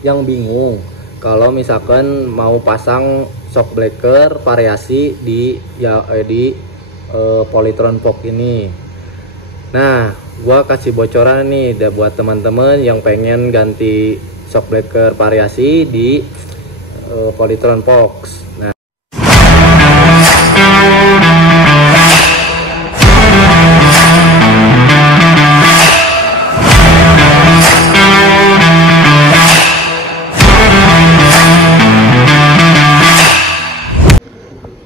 yang bingung kalau misalkan mau pasang shock breaker variasi di Polytron POX ini. Nah, gua kasih bocoran nih buat teman-teman yang pengen ganti shock breaker variasi di Polytron POX. Nah,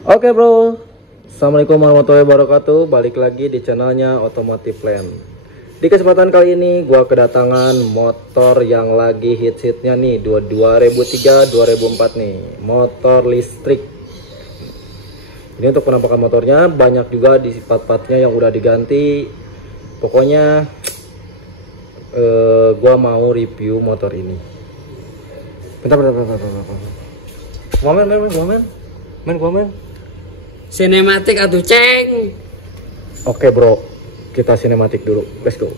oke bro, assalamualaikum warahmatullahi wabarakatuh. Balik lagi di channelnya Automotive Land. Di kesempatan kali ini gua kedatangan motor yang lagi hits-hitnya nih 2003-2004 nih, motor listrik. Ini untuk penampakan motornya banyak juga di part-partnya yang udah diganti. Pokoknya gua mau review motor ini. Bentar. Gua Sinematik atuh ceng. Oke bro, kita sinematik dulu. Let's go.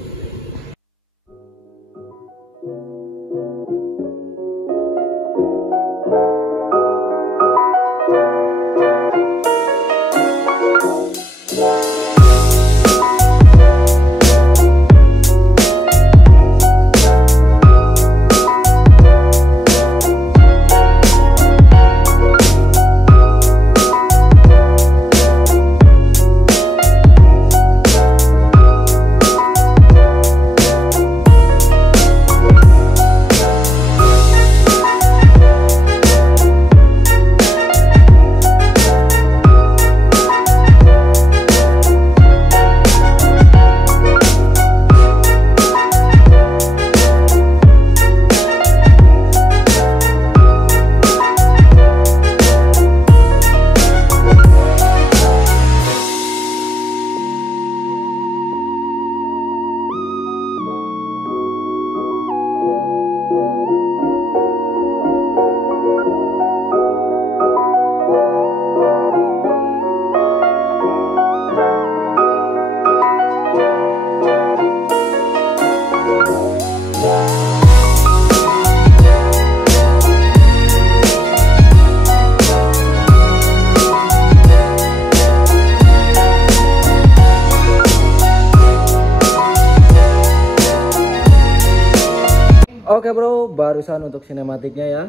Oke bro, barusan untuk sinematiknya ya.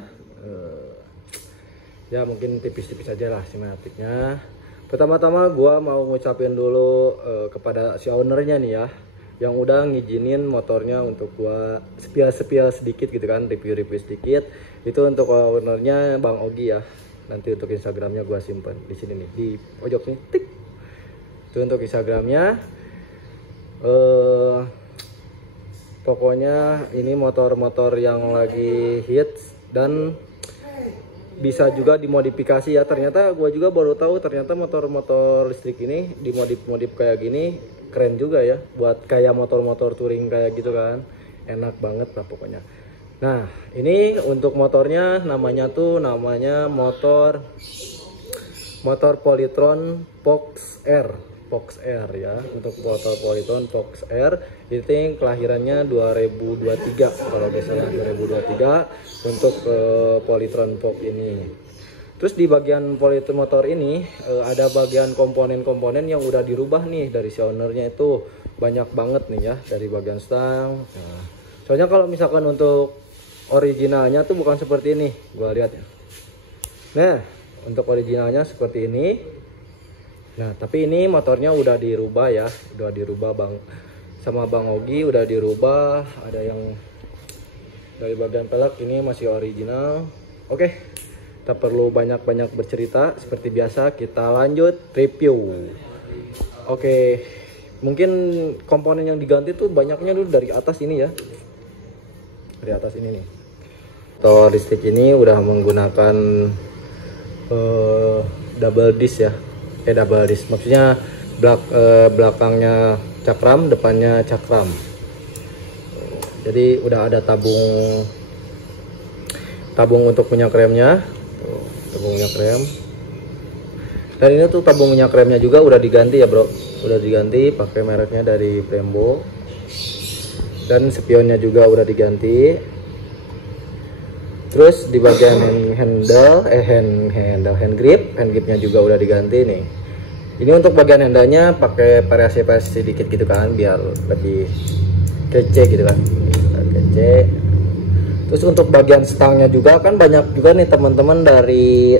Ya mungkin tipis-tipis aja lah sinematiknya. Pertama-tama gua mau ngucapin dulu kepada si ownernya nih ya, yang udah ngizinin motornya untuk gua spill sedikit gitu kan, review sedikit. Itu untuk ownernya Bang Ogi ya. Nanti untuk Instagramnya gua simpen di sini nih, di pojok sini. Tik. Itu untuk Instagramnya. Pokoknya ini motor-motor yang lagi hits dan bisa juga dimodifikasi ya. Ternyata gue juga baru tahu ternyata motor-motor listrik ini dimodif kayak gini keren juga ya. Buat kayak motor-motor touring kayak gitu kan. Enak banget lah pokoknya. Nah ini untuk motornya namanya motor Polytron POX R ya. Untuk motor Polytron POX R itu kelahirannya 2023 kalau nggak salah, 2023 untuk Polytron POX ini. Terus di bagian Polytron motor ini ada bagian komponen-komponen yang udah dirubah nih dari si ownernya, itu banyak banget nih ya, dari bagian stang. Nah, soalnya kalau misalkan untuk originalnya tuh bukan seperti ini, gua lihat ya. Nah untuk originalnya seperti ini. Nah tapi ini motornya udah dirubah ya, udah dirubah sama Bang Ogi, udah dirubah. Ada yang dari bagian pelek ini masih original. Oke, tak perlu banyak-banyak bercerita, seperti biasa kita lanjut review. Oke, mungkin komponen yang diganti tuh banyaknya dulu dari atas ini ya, dari atas ini nih. Motor listrik ini udah menggunakan double disc ya. Double disc maksudnya belakangnya cakram, depannya cakram. Jadi udah ada tabung untuk minyak remnya. Tabung minyak rem. Dan ini tuh tabung minyak remnya juga udah diganti ya bro, udah diganti pakai mereknya dari Brembo. Dan spionnya juga udah diganti. Terus di bagian hand gripnya juga udah diganti nih. Ini untuk bagian handlenya pakai variasi sedikit gitu kan, biar lebih kece gitu kan, kece. Terus untuk bagian stangnya juga kan banyak juga nih teman-teman dari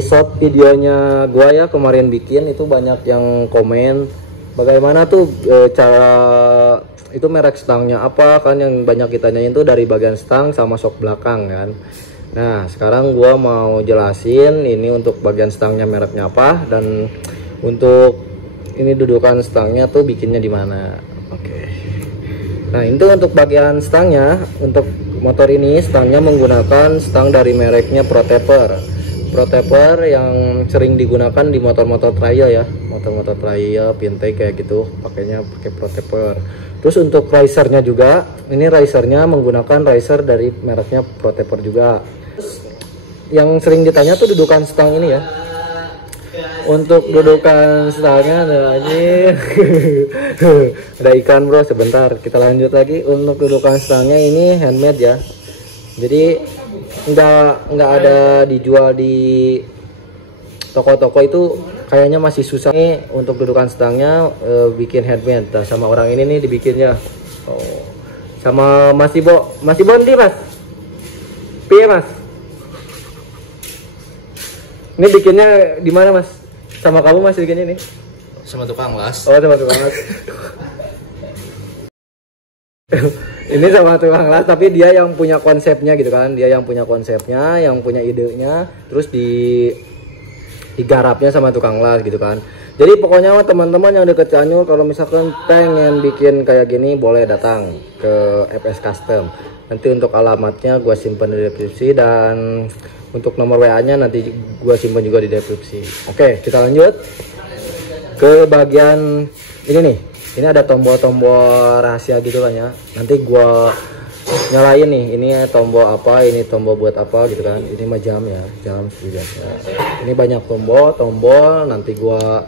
short videonya gua ya kemarin bikin, itu banyak yang komen bagaimana tuh cara itu merek stangnya apa kan, yang banyak ditanyain tuh dari bagian stang sama shock belakang kan. Nah sekarang gua mau jelasin ini untuk bagian stangnya mereknya apa, dan untuk ini dudukan stangnya tuh bikinnya di mana. Oke. Nah itu untuk bagian stangnya. Untuk motor ini stangnya menggunakan stang dari mereknya Pro-Taper yang sering digunakan di motor-motor trail ya, motor-motor trail vintage kayak gitu, pakainya pakai Pro-Taper. Terus untuk risernya juga, ini risernya menggunakan riser dari mereknya Pro-Taper juga. Yang sering ditanya tuh dudukan stang ini ya. Untuk dudukan stangnya ada aja. Ada ikan bro, sebentar kita lanjut lagi. Untuk dudukan stangnya ini handmade ya. Jadi nggak ada dijual di toko-toko, itu kayaknya masih susah nih untuk dudukan stangnya bikin handmade. Nah, sama orang ini nih dibikinnya. Oh. Sama Mas Ibo ndi Mas? Piye Mas? Ini bikinnya di mana Mas? Sama kamu Mas bikinnya nih? Sama tukang las. Oh, sama tukang las. Ini sama tukang las, tapi dia yang punya konsepnya gitu kan, dia yang punya konsepnya, yang punya idenya, terus digarapnya sama tukang las gitu kan. Jadi pokoknya teman-teman yang deket Cianjur kalau misalkan pengen bikin kayak gini boleh datang ke FS Custom. Nanti untuk alamatnya gue simpan di deskripsi, dan untuk nomor WA-nya nanti gue simpan juga di deskripsi. Oke, kita lanjut ke bagian ini nih. Ini ada tombol-tombol rahasia gitu kan ya. Nanti gua nyalain nih, ini tombol apa, ini tombol buat apa gitu kan. Ini mah jam ya, jam seperti biasa. Ini banyak tombol, nanti gua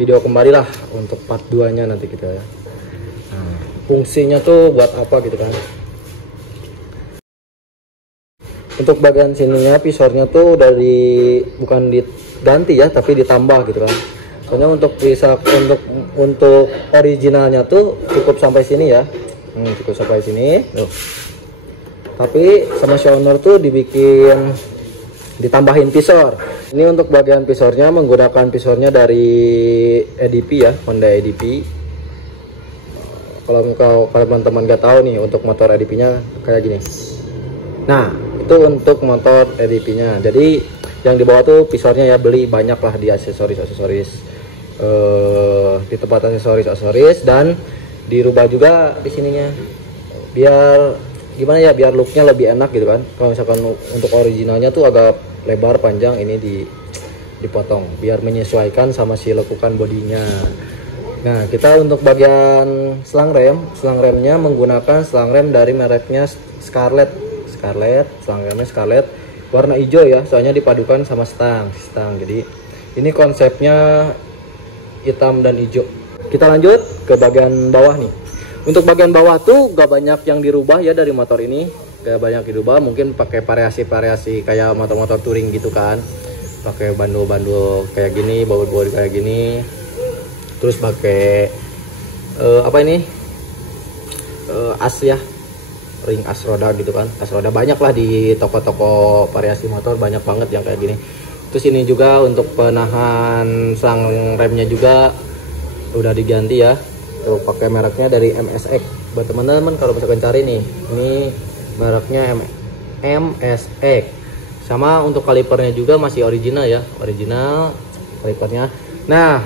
video kembali lah untuk part 2 nya nanti kita ya. Nah, fungsinya tuh buat apa gitu kan. Untuk bagian sininya visornya tuh dari bukan diganti ya, tapi ditambah gitu kan. Soalnya untuk originalnya tuh cukup sampai sini ya, cukup sampai sini. Tapi sama Owner tuh ditambahin visor. Ini untuk bagian visornya menggunakan visornya dari EDP ya, Honda EDP. Kalau teman-teman nggak tahu nih, untuk motor EDP-nya kayak gini. Nah itu untuk motor EDP-nya. Jadi yang di bawah tuh visornya ya, beli banyak lah di aksesoris. Di tempat aksesoris, dan dirubah juga di sininya biar gimana ya, biar looknya lebih enak gitu kan. Kalau misalkan untuk originalnya tuh agak lebar panjang, ini dipotong biar menyesuaikan sama si lekukan bodinya. Nah kita untuk bagian selang remnya menggunakan selang rem dari mereknya Scarlett, selang remnya Scarlett warna hijau ya, soalnya dipadukan sama stang. Jadi ini konsepnya hitam dan hijau. Kita lanjut ke bagian bawah nih. Untuk bagian bawah tuh gak banyak yang dirubah ya dari motor ini, gak banyak dirubah. Mungkin pakai variasi kayak motor-motor touring gitu kan, pakai bandul-bandul kayak gini, baut-baut kayak gini, terus pakai apa ini as ya, ring as roda gitu kan. As roda banyak lah di toko-toko variasi motor, banyak banget yang kayak gini. Terus ini juga untuk penahan selang remnya juga udah diganti ya. Tuh pakai mereknya dari MSX. Buat teman-teman kalau misalkan cari nih, ini mereknya MSX. Sama untuk kalipernya juga masih original ya, original kalipernya. Nah,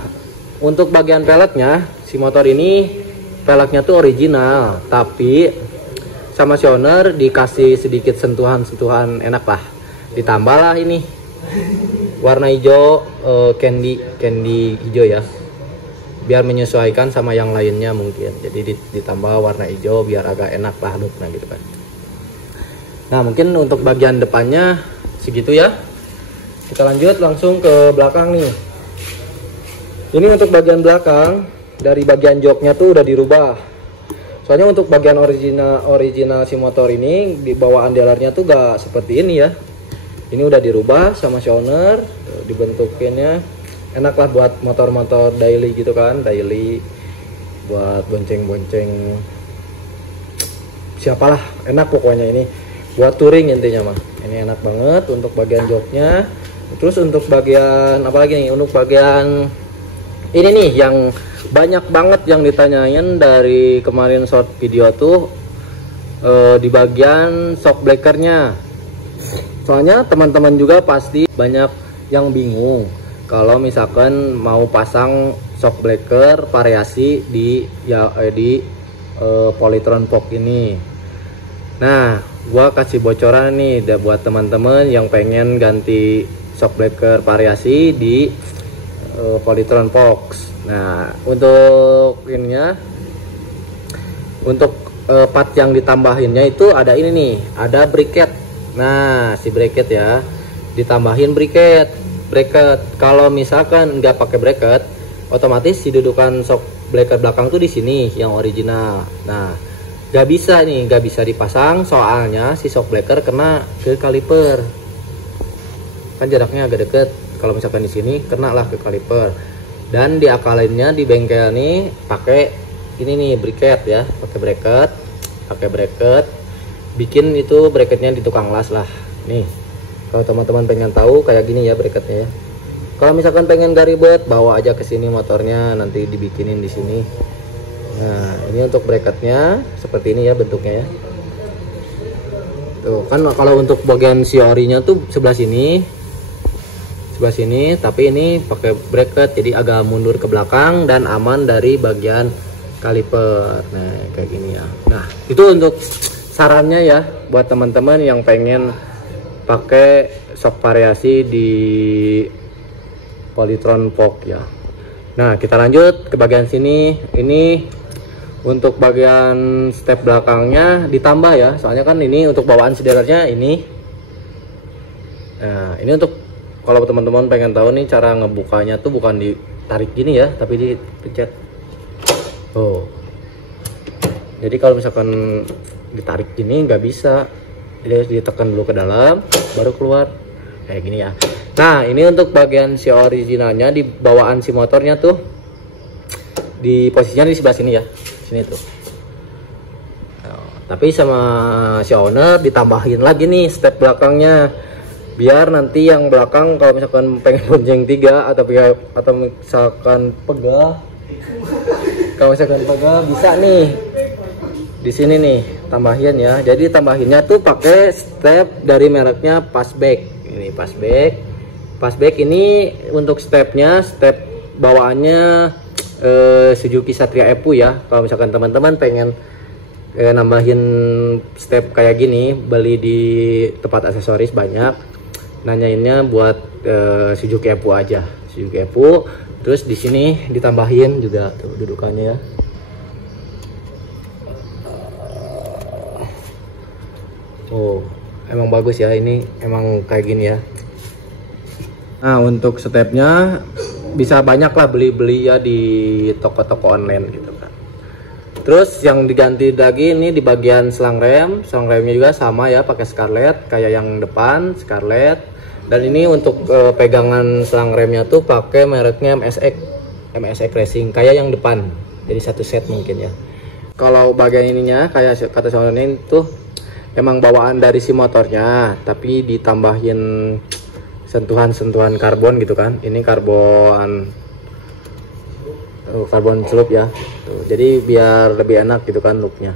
untuk bagian peleknya, si motor ini peleknya tuh original, tapi sama si owner dikasih sedikit sentuhan-sentuhan enak lah. Ditambah lah ini warna hijau, candy hijau ya, biar menyesuaikan sama yang lainnya mungkin. Jadi ditambah warna hijau biar agak enak lah looknya gitu kan. Nah mungkin untuk bagian depannya segitu ya. Kita lanjut langsung ke belakang nih. Ini untuk bagian belakang, dari bagian joknya tuh udah dirubah. Soalnya untuk bagian original si motor ini di bawaan dealernya tuh gak seperti ini ya. Ini udah dirubah sama si owner, dibentukinnya enak lah buat motor-motor daily gitu kan, daily buat bonceng-bonceng siapalah, enak pokoknya ini buat touring intinya mah. Ini enak banget untuk bagian joknya. Terus untuk bagian apa lagi nih? Untuk bagian ini nih yang banyak banget yang ditanyain dari kemarin short video tuh di bagian shock breakernya. Soalnya teman-teman juga pasti banyak yang bingung kalau misalkan mau pasang shock breaker variasi di Polytron POC ini. Nah, gua kasih bocoran nih buat teman-teman yang pengen ganti shock breaker variasi di Polytron POC. Nah, untuk ininya, untuk part yang ditambahinnya itu ada ini nih, ada bracket. Nah, si bracket ya, ditambahin bracket. Kalau misalkan nggak pakai bracket, otomatis si dudukan shock breaker belakang tuh di sini yang original. Nah, nggak bisa dipasang soalnya si shock breaker kena ke kaliper. Kan jaraknya agak deket. Kalau misalkan di sini kena lah ke kaliper. Dan diakalinnya di bengkel nih pakai ini nih bracket ya, pakai bracket, bikin itu bracketnya di tukang las lah. Nih, kalau teman-teman pengen tahu kayak gini ya bracketnya ya. Kalau misalkan pengen gak ribet, bawa aja ke sini motornya, nanti dibikinin di sini. Nah, ini untuk bracketnya seperti ini ya bentuknya ya. Tuh kan kalau untuk bagian si orinya tuh sebelah sini, tapi ini pakai bracket jadi agak mundur ke belakang dan aman dari bagian kaliper. Nah, kayak gini ya. Nah, itu untuk sarannya ya buat teman-teman yang pengen pakai shock variasi di Polytron POC ya. Nah, kita lanjut ke bagian sini. Ini untuk bagian step belakangnya ditambah ya, soalnya kan ini untuk bawaan sederhana ini. Nah, ini untuk kalau teman-teman pengen tahu nih cara ngebukanya tuh bukan ditarik gini ya, tapi dipencet. Oh. Jadi kalau misalkan ditarik gini nggak bisa, jadi harus ditekan dulu ke dalam, baru keluar kayak gini ya. Nah, ini untuk bagian si originalnya di bawaan si motornya tuh, di posisinya di sebelah sini ya, sini tuh. Tapi sama si owner ditambahin lagi nih step belakangnya. Biar nanti yang belakang kalau misalkan pengen bonceng 3 atau misalkan pegah, bisa nih di sini nih tambahin ya. Jadi tambahinnya tuh pakai step dari mereknya Fastback. Ini Fastback ini untuk stepnya, step bawaannya Suzuki Satria Evo ya. Kalau misalkan teman-teman pengen nambahin step kayak gini, beli di tempat aksesoris banyak. Nanyainnya buat Suzuki Evo aja, Suzuki Evo. Terus di sini ditambahin juga tuh dudukannya ya. Oh, emang bagus ya, ini emang kayak gini ya. Nah, untuk stepnya bisa banyak lah beli ya di toko-toko online gitu kan. Terus yang diganti lagi ini di bagian selang remnya juga sama ya, pakai Scarlett kayak yang depan Scarlett. Dan ini untuk pegangan selang remnya tuh pakai mereknya MSX Racing kayak yang depan. Jadi satu set mungkin ya. Kalau bagian ininya kayak kata soalnya tuh emang bawaan dari si motornya, tapi ditambahin sentuhan-sentuhan karbon gitu kan. Ini karbon celup ya. Tuh, jadi biar lebih enak gitu kan looknya.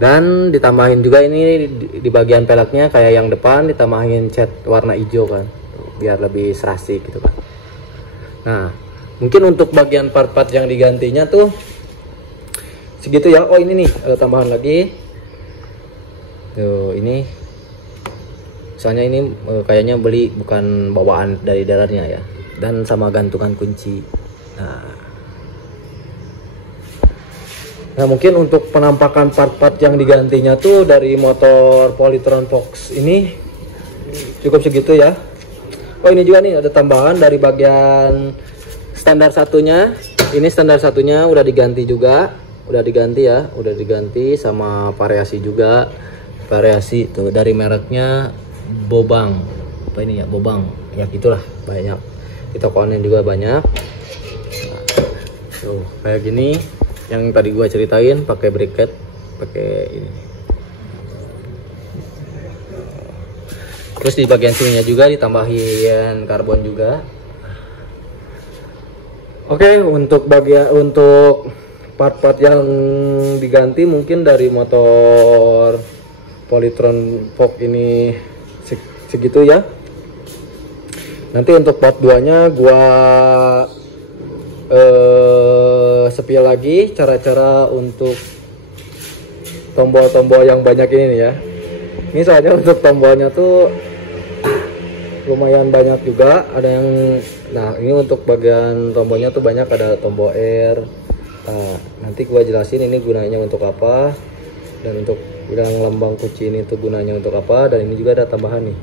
Dan ditambahin juga ini di bagian peleknya kayak yang depan ditambahin cat warna hijau kan. Tuh, biar lebih serasi gitu kan. Nah, mungkin untuk bagian part-part yang digantinya tuh segitu ya. Oh, ini nih ada tambahan lagi. Tuh, ini soalnya ini kayaknya beli bukan bawaan dari dalarnya ya. Dan sama gantungan kunci. Nah, mungkin untuk penampakan part-part yang digantinya tuh dari motor Polytron POC ini cukup segitu ya. Oh, ini juga nih ada tambahan dari bagian standar satunya. Ini standar satunya udah diganti juga udah diganti ya, udah diganti sama variasi juga. Variasi tuh dari mereknya Bobang. Apa ini ya, Bobang. Ya gitulah, banyak. Di toko online juga banyak. Nah, tuh kayak gini yang tadi gua ceritain, pakai bracket, pakai ini. Terus di bagian sininya juga ditambahin karbon juga. Oke, untuk part-part yang diganti mungkin dari motor Polytron Fog ini segitu ya. Nanti untuk part 2-nya gua spill lagi cara-cara untuk tombol-tombol yang banyak ini nih ya. Ini soalnya untuk tombolnya tuh lumayan banyak juga, ada yang, nah ini untuk bagian tombolnya tuh banyak, ada tombol R. Nah, nanti gua jelasin ini gunanya untuk apa, dan untuk yang lambang kunci ini tuh gunanya untuk apa, dan ini juga ada tambahan nih.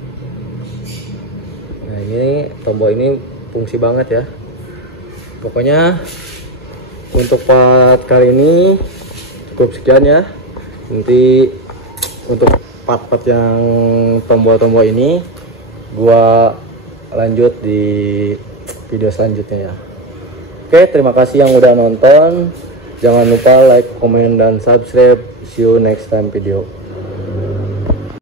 Nah ini tombol ini fungsi banget ya. Pokoknya untuk part kali ini cukup sekian ya. Nanti untuk part-part yang tombol-tombol ini gua lanjut di video selanjutnya ya. Oke, terima kasih yang udah nonton. Jangan lupa like, comment, dan subscribe. See you next time video.